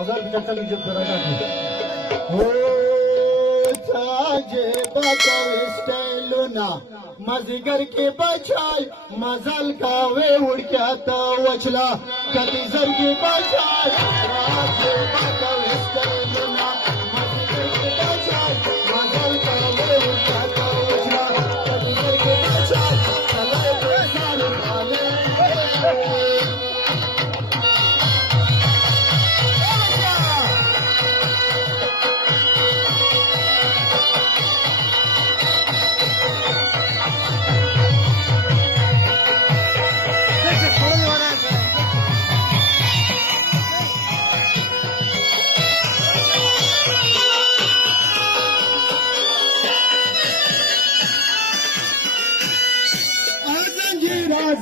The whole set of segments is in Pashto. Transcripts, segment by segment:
मजार भी चलता नहीं जब बराबर हो ताजे बाकावे स्टाइलुना मज़गर के बचाई मजल कावे उड़ क्या तो वचला कभी जर के बचाई ताजे बाकावे स्टाइलुना मज़गर के बचाई मजल कावे उड़ क्या तो वचला कभी जर के बचाई चले बेजार वाले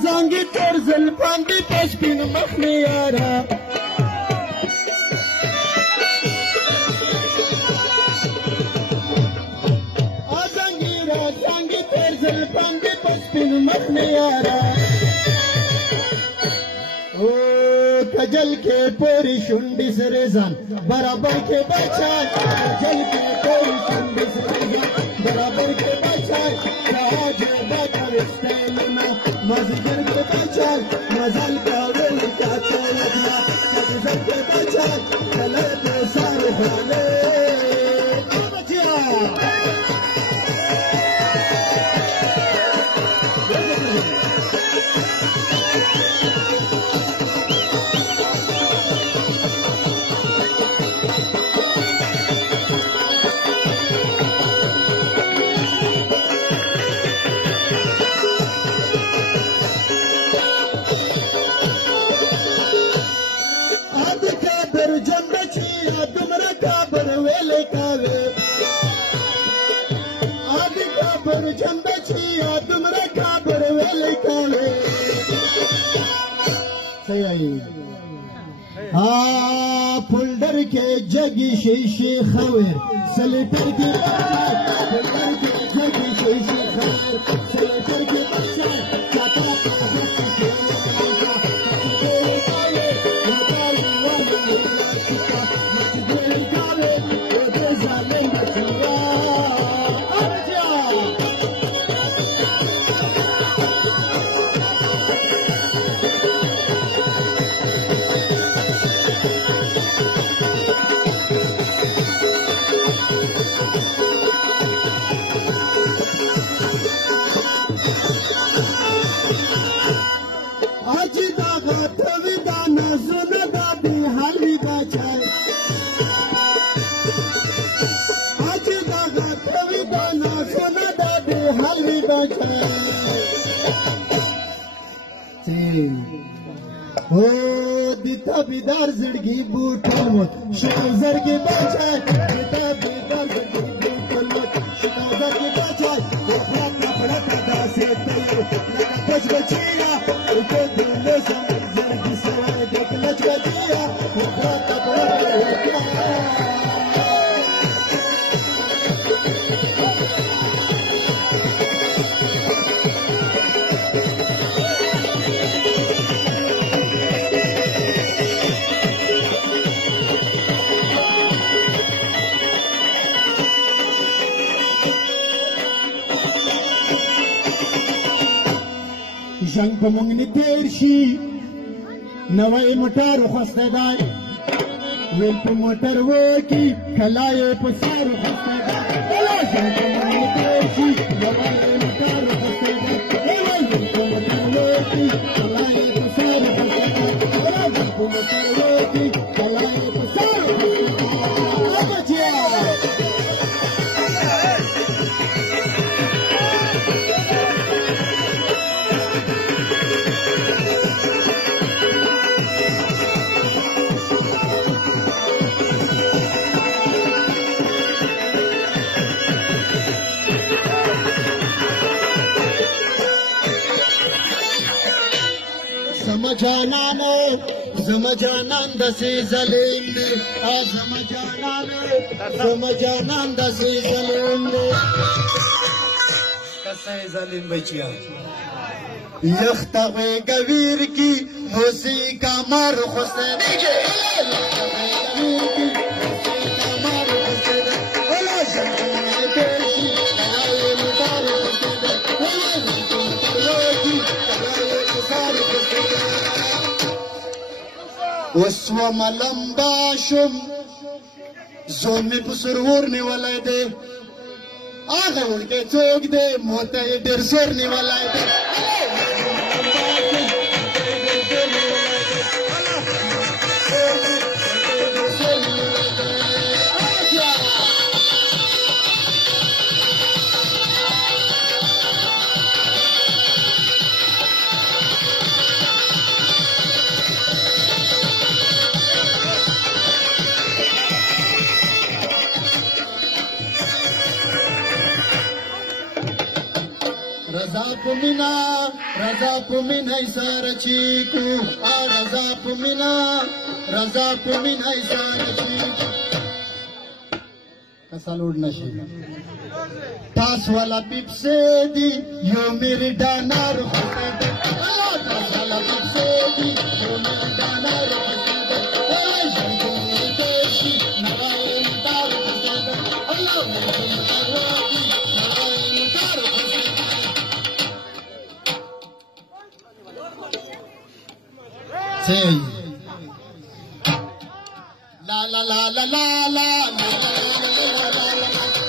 Zangi terzel pandi pashpin makhniyara Zangi terzel pandi pashpin makhniyara O kajal ke pori shundi sarezan barabar ke bachai kajal ke pori shundi sarezan barabar ke bachai kaje bakar stelna मज़गर के बचाई मज़ल का वेल का चलना मज़गर के बचाई चले बेसार वाले फुल्डर के जगी शीशी खबर सलेटर की फुल्डर के जगी शीशी खबर सलेटर की हो दिता बिदार जिंदगी बूटल शोजर के बचाए दिता बिदार जिंदगी बूटल शोजर के बचाए देखा कपड़ा कदा से तले लगा कुछ बचिया उनको दूल्हे समझर की सवाल देख लच बचिया देखा कपड़ा जंग पे मुंगनी तेर शी नवाई मोटर खुस्ते दाई वेल पे मोटर वो की खलाए पे सार खुस्ते दाई जंग पे मुंगनी तेर शी नवाई मोटर खुस्ते दाई वेल पे मोटर वो की खलाए पे सार खुस्ते दाई जंग पे मोटर वो की खलाए पे सार खुस्ते दाई Zamajanan dasi zalim Zamajanan dasi zalim Kasai zalim bachya Yakhtabe gavir ki Musi kamar khusne وسو ملمبا شم زون می پسرور نیولای دی آغا ورکه چوک دی موتا دیر زور نیولای دی رضا پمینا ایسار چیکو رضا پمینا ایسار چیکو کسالوڈ نشی تاس والا پیپ سے دی یو میری ڈانا رخصے دے تاس والا پیپ سے دی یو میری ڈانا رخصے دے جنگوں میں دیشی نوائے مدار رخصے دے اللہ میری مدارواتی نوائے مدار رخصے دے Say la la la la la la la la la la la la